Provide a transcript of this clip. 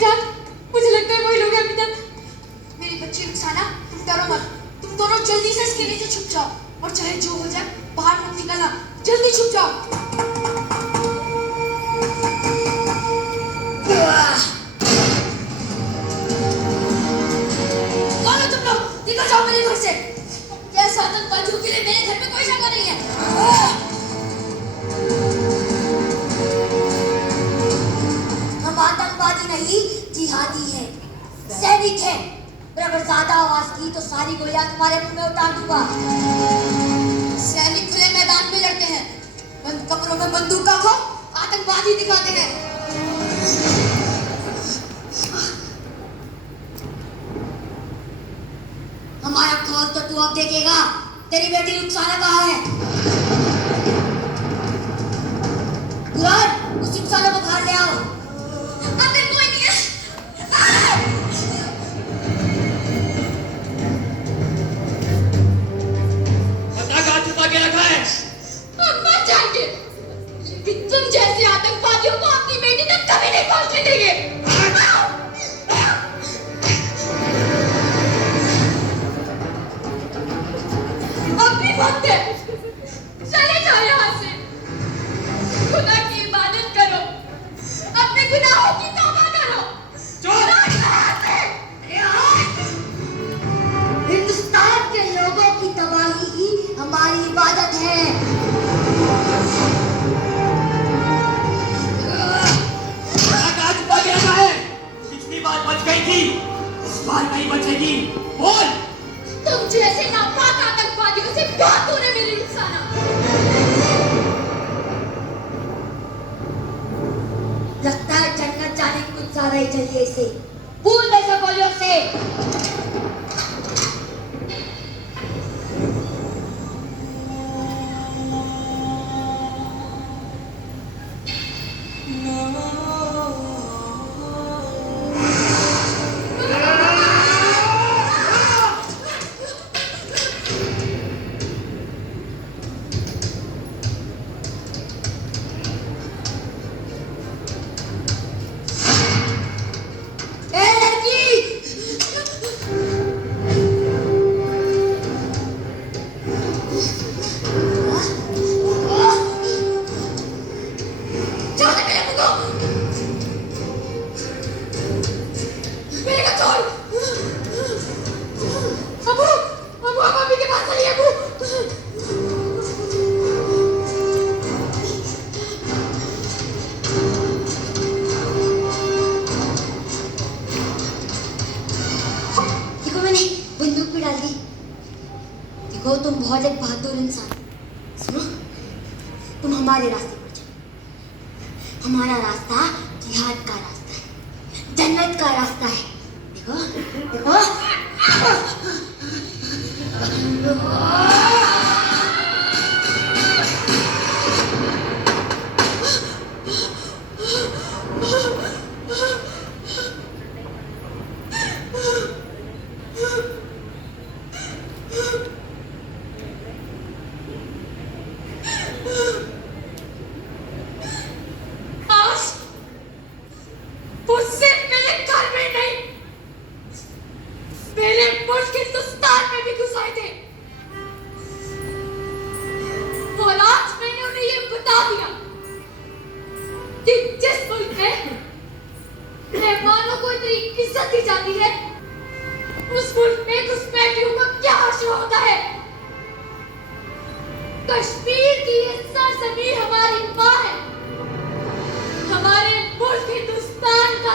जान, मुझे लगता है वही लोग हैं अम्मी जान। मेरी बच्ची रुखसाना, तुम डरो मत, तुम दोनों जल्दी से इसके नीचे छुप जाओ और चाहे जो हो जाए बाहर मत निकलना, जल्दी छुप जाओ। कौन हो तुम लोग? निकल जाओ मेरे घर से। यह आतंकवादियों के लिए मेरे घर में कोई जगह नहीं है। हम आतंकवादी नहीं, जिहादी है, सैनिक है। और अगर ज्यादा आवाज की तो सारी गोलियां तुम्हारे मुंह में उतार दूंगा। सैनिक खुले मैदान में लड़ते हैं, बंद कमरों में बंदूक का खो आतंकवादी दिखाते हैं। हमारा खौफ तो तू अब देखेगा। तेरी बेटी रुखसाना कहाँ है? कुरान, उस रुखसाना को बाहर ले आओ। अंदर कोई नहीं है। पता कहाँ छुपा के रखा है? हम मर जाएंगे, लेकिन तुम जैसे आतंकवादियों को अपनी बेटी तक कभी नहीं पहुंचने देंगे। अपनी वक्त है, चले जाओ यहाँ से। खुदा की इबादत करो, अपने गुनाहों की तौबा करो। हिंदुस्तान के लोगों की तबाही ही हमारी इबादत है। कहाँ छुपा के रखा है? पिछली बार बच गई थी, इस बार नहीं बचेगी। बोल। तुम जैसे नापाक आतंकवादियों से बहुत दूर है मेरी रुखसाना। लगता है जन्नत जाने की कुछ ज्यादा ही चाहिए इसे। भूल दे सब गोलियों से। देखो तुम बहुत एक बहादुर इंसान। सुनो, तुम हमारे रास्ते पर चलो। हमारा रास्ता जिहाद का रास्ता है, जन्नत का रास्ता है। देखो देखो। मेरे मुल्क हिंदुस्तान में भी घुस आए थे। और आज मैंने उन्हें ये बता दिया कि जिस मुल्क में मेहमानों को इतनी इज्जत दी जाती है, उस मुल्क में घुसपैठियों को क्या हासिल होता है। कश्मीर की ये सरजमीन हमारी माँ है, हमारे मुल्क हिंदुस्तान का